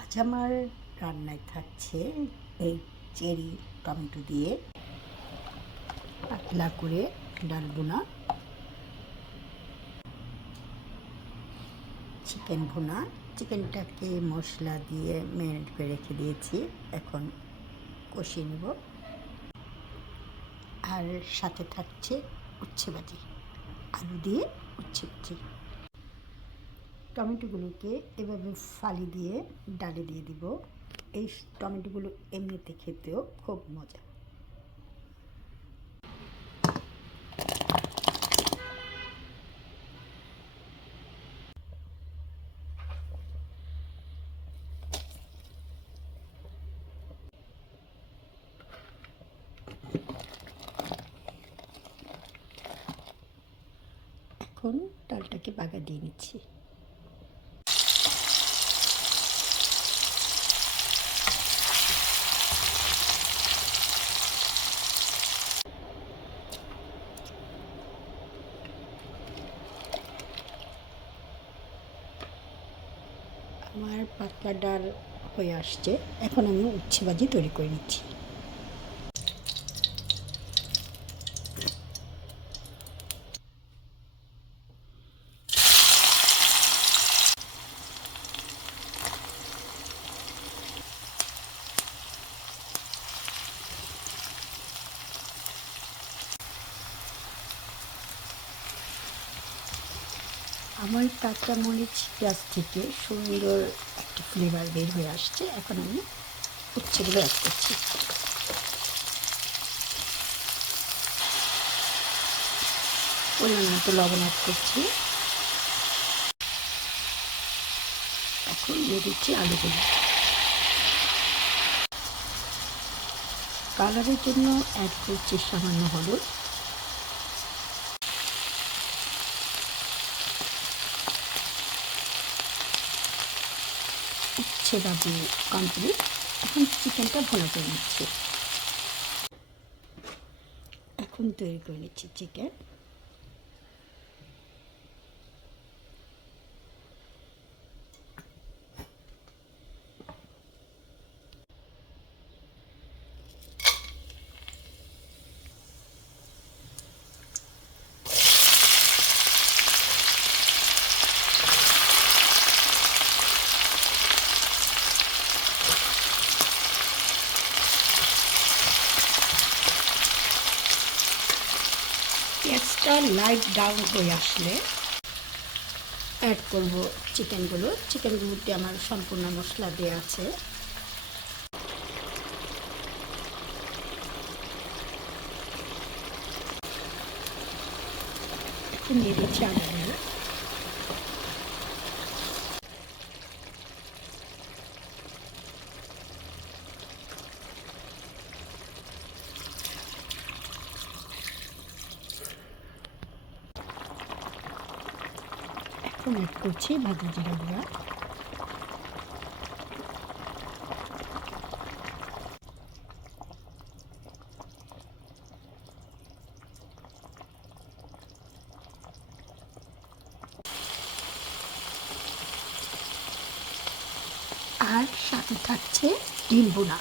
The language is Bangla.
আজ আমার রান্নায় থাকছে এই চেরি টমেটো দিয়ে পাতলা করে ডাল বোনা চিকেন ভুনা। চিকেনটাকে মশলা দিয়ে ম্যারিনেট করে রেখে দিয়েছি, এখন কষিয়ে নেব। আর সাথে থাকছে উচ্ছে ভাজি আলু দিয়ে উচ্ছে ভাজি টমেটোগুলোকে এভাবে ফালি দিয়ে ডালে দিয়ে দিব। এই টমেটোগুলো এমনিতে খেতেও খুব মজা। এখন ডালটাকে বাগা দিয়ে নিচ্ছি। আমার পাতলা ডাল হয়ে আসছে। এখন আমি উচ্ছে ভাজি তৈরি করে নিচ্ছি। আমার কাঁচা মরিচ পেঁয়াজ থেকে সুন্দর একটা ফ্লেভার বের হয়ে আসছে। এখন আমি উচ্ছেগুলো অ্যাড করছি। পরিমাণ মতো লবণ অ্যাড করছি। এখন দিয়ে দিচ্ছি আলুগুলো। কালারের জন্য অ্যাড করছি সামান্য হলুদ। উচ্ছে দিয়ে কমপ্লিট এখন চিকেনটা ভালো করে নিচ্ছি। এখন তৈরি করে নিচ্ছি চিকেন পেঁয়াজটা লাইট ডাউন হয়ে আসলে অ্যাড করব চিকেনগুলো চিকেনগুলোতে আমার সম্পূর্ণ মশলা দেওয়া আছে। দিয়ে দিচ্ছি আলুগুলো এখন অ্যাড করছি ভাজা জিরা গুঁড়া আর সাথে থাকছে ডিম বোনা